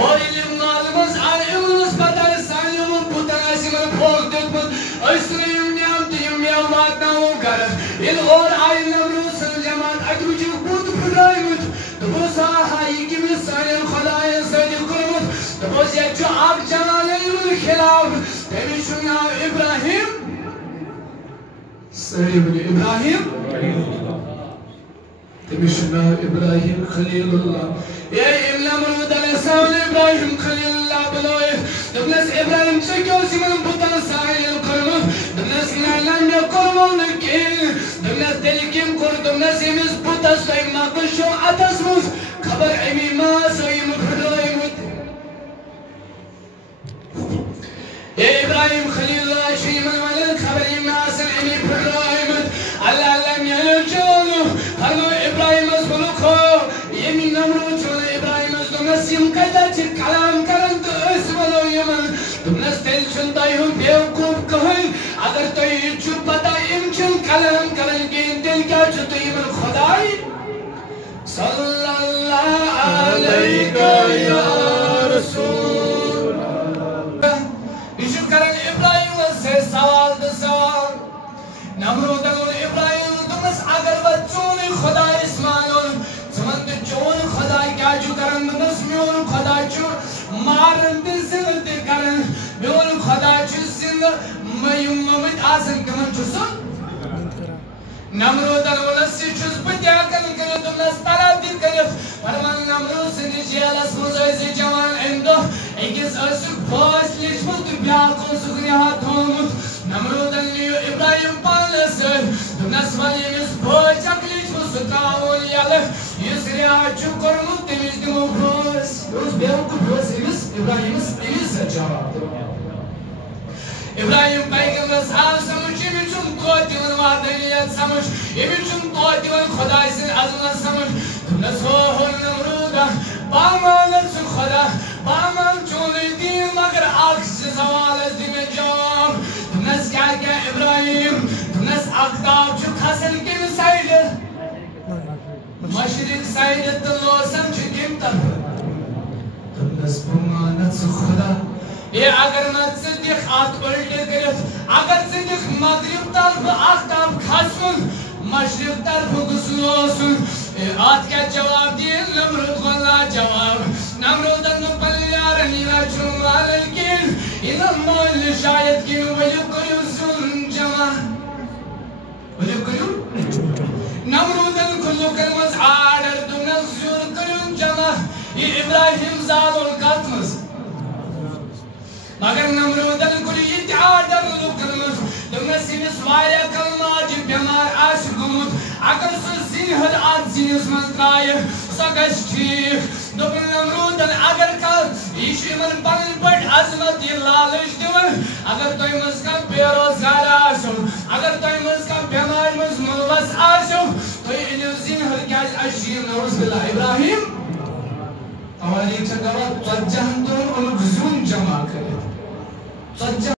और इल्म मालूमस आए इल्मस पता साइम पुतासिम फोक देत अस्रयम नियम तिम या वातनाओ कर इल और आए नमरूद जमात अजुज पुत फुलाइमत तो सा हाई कि में साइम खुदाए सद कुरमत तो ये जो आप जलाल खिलाफ तेमिशुना इब्राहिम सैयद इब्राहिम तेमिशुना इब्राहिम खलीलुल्लाह ये नमरूद अलैहिस्सलाम इब्राहिम खलीलुल्लाह बोले दबलस इब्राहिम से क्यों सिमन पुतन साइल कुरमत दबलस नालन ने कुरमन के दबलस दिलकिम कुर दबलस इमिस पुतस सै माकशो अतसमुस खबर अमी मा सैम फुलाइमत ये इब्राहिम खलीलुल्लाह शरीमन वाले खबर इमा सैम फुलाइमत अल्लाह लम यलजो हलो इब्राहिम असबुलखो यमी नमरूद चले इब्राहिम असदमस यम कदा च कलाम करन तो असवलो यमन तुमनस तेल चुनताई हम बेवकूफ कहन अगर तो ये चुप पता इम चुन कलाम करन के दिल क्या चुत यमन खुदाई सल्लल्लाहु अलैहि या रसूल इशु करन इब्राहिम से सवाल तो सवाल नमरूद इब्राहिम तुमस अगर बच्चों ने खुदा इस्माइल समंत चोन खुदा क्या जो करन तुमस म्योन खुदा चो मारन ते जिंद करन म्योन खुदा चो जिंद मयुम ममित आसन कमन चुसो नमरूद अलवलसी चुस बत्या कन कर तुमस तला दिन कर फरमान नमरूद से जेलस मुझे जवान इंदो एकिस असु फास लिचमुत ब्या को सुग्रिया थोमुत नमरूद लियो इब्राहिम पालस तुमस वाली मिस भोचक लिचमुत सुकाओल यल इसरिया चुकरमुत तिमिस दिमो भोस उस बेवकूफ भोस इमिस इब्राहिम इमिस जवाब इब्राहिम पैगंबर साहब समझ ये चुन तो दिवन वादनियत समझ ये चुन तो दिवन खुदा से अजमत समझ तुमने सो हो नमरूद बामान से खुदा बामान चोले दी मगर आग से सवाल दिन जवाब तुमने क्या क्या इब्राहिम तुमने आखताब जो खसन के साइड मशरिक साइड तो समझ किम तक तुमने बामान से खुदा ये अगर मत सिद्दीक आत उल्टे करत अगर सिद्दीक मगरिब तरफ आख्ताब खसुन मशरिक तरफ गुस्लोसुन आत क्या जवाब दिए नमरूद वाला जवाब नमरूद न पल्लार नीरा चुमाल किन इन मोल शायद कि वली कुलुसुन जमा वली कुलु नमरूद कुल्लु कलमस आर्डर दुनजुर कुलुन जमा ये इब्राहिम जालुल कतमस मगर नमरूद कुल इत्यादर लुकलमस दमसिस वाया कलमाज बेमार आस गुमुत अगर सो जिनहर आज जिनस मन त्राय सगस ठीक दब नमरूद अगर कल ईशमन पन पट अजमत ये लालच दिवन अगर तोय मस का बेरोजगार आसो अगर तोय मस का बेमार मस मुलवस आसो तो इन जिनहर क्या अशीम नौज बिल्ला इब्राहिम हमारी छगवा तजहन तो उन जुन जमा करे